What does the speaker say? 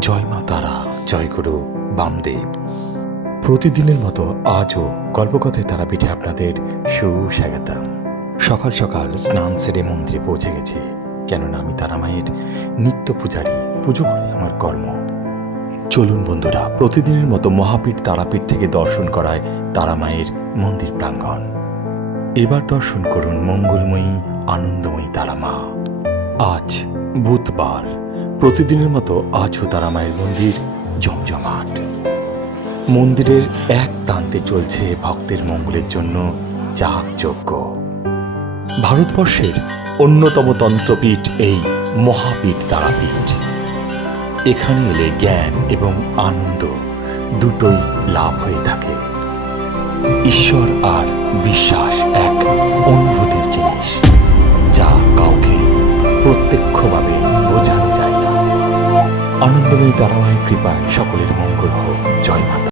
জয় মা তারা, জয় গুরু বামদেব। প্রতিদিনের মতো আজও গল্পকথায় তারাপীঠে আপনাদের সুস্বাগতম। সকাল সকাল স্নান সেরে মন্দিরে পৌঁছে গেছি, কেননা আমি তারামায়ের নিত্য পূজারী, পুজো করে আমার কর্ম। চলুন বন্ধুরা, প্রতিদিনের মতো মহাপীঠ তারাপীঠ থেকে দর্শন করায় তারামায়ের মন্দির প্রাঙ্গণ। এবার দর্শন করুন মঙ্গলময়ী আনন্দময়ী তারামা। আজ বুধবার, প্রতিদিনের মতো আজও তারামায়ের মন্দির জমজমাট। মন্দিরের এক প্রান্তে চলছে ভক্তের মঙ্গলের জন্য যাগযজ্ঞ। ভারতবর্ষের অন্যতম তন্ত্রপীঠ এই মহাপীঠ তারাপীঠ। এখানে এলে জ্ঞান এবং আনন্দ দুটোই লাভ হয়ে থাকে। ঈশ্বর আর বিশ্বাস এক অনুভূতির জিনিস, যা কাউকে প্রত্যক্ষভাবে বোঝানো যায় না। আনন্দময়ী তারামায়ের কৃপায় সকলের মঙ্গল হোক। জয় মাতা।